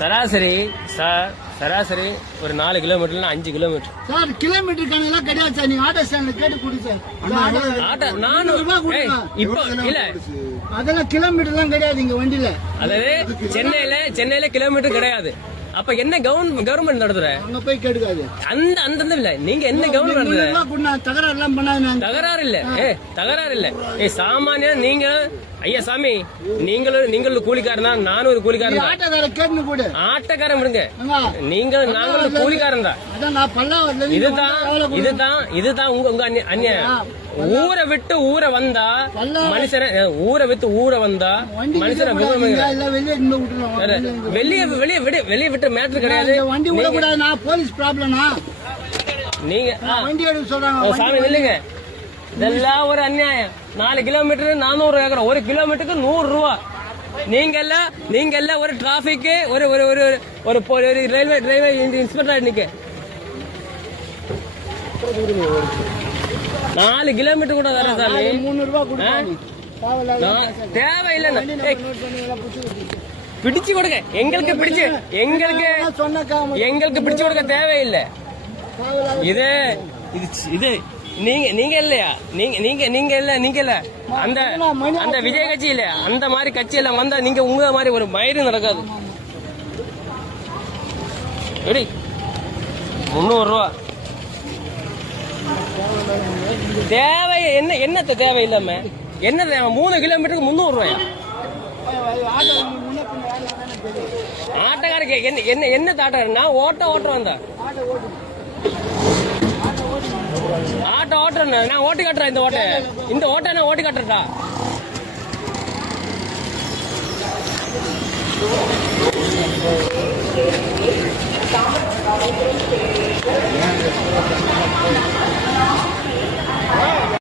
சராசரி சார் சராசரி ஒரு 4 கிலோமீட்டர்னா 5 கிலோமீட்டர் சார். கிலோமீட்டர் கணக்கெல்லாம் கிடையாது சார். நீங்க ஆட்டோ ஸ்டாண்ட்ல கேட்டு கொடு சார். ஆட்டோ 400 ரூபாய் இப்போ இல்ல அதெல்லாம் கிலோமீட்டர் எல்லாம் கிடையாது இங்க வண்டியில. அதாவது சென்னையில கிலோமீட்டர் கிடையாது. அப்ப என்ன கவர்மெண்ட் நடத்துற? அங்க போய் கேட்டுக்காது. அந்த இல்ல நீங்க என்ன கவர்மெண்ட் நடத்துற? தகராறு எல்லாம் பண்ணாங்க. தகராறு இல்ல சாமானியா நீங்க ஐயா சாமி நீங்களும் கூலிக்காரன் தான், நானும் ஒரு கூலிக்காரன் தான். ஆட்டோக்கார கேட்டு கூட ஆட்டக்காரன் விடுங்க, நாங்களும் கூலிக்காரன் தான். இதுதான் உங்க அநியாயம். ஊரை விட்டு ஊரை வந்தா மனுஷனை வெளியே விட்டு மேட்ரு கிடையாது. வண்டி விடக்கூடாது. போலீஸ் ப்ராப்ளம்னா நீங்க வண்டி எடுக்க சொல்றாங்க. சாமி இல்லைங்க, இதெல்லாம் ஒரு அநியாயம். 4 கிலோமீட்டர் 400 கேக்குறோம், 1 கிலோமீட்டருக்கு 100 ரூபா. நீங்க எல்லாம் ஒரு டிராபிக் ஒரு ரயில்வே இன்ஸ்பெக்டர் நிக்க 4 கிலோமீட்டர் கூட வர சாமி 300 ரூபாய் தேவையில்லை. பிடிச்சு கொடுங்க, எங்களுக்கு பிடிச்சு கொடுக்க தேவையில்லை. இது நீங்க இல்லையா? நீங்க இல்ல அந்த விஜய் கட்சி இல்ல, அந்த மாதிரி கட்சி எல்லாம் வந்தா நீங்க உங்க மாதிரி ஒரு மயிறு நடக்காது. 300 ரூபா தேவை. என்னத்த தேவையில்லாம என்ன தேவை? 3 கிலோமீட்டருக்கு 300 ரூபாயா? ஆட்டக்காரருக்கு என்ன தாட்டாரு? நான் ஓட்ட வந்தா ஆட்டோ ஓட்டுறேன், நான் ஓட்டி காட்டுறேன். இந்த ஓட்டை நான் ஓட்டி காட்டுறா.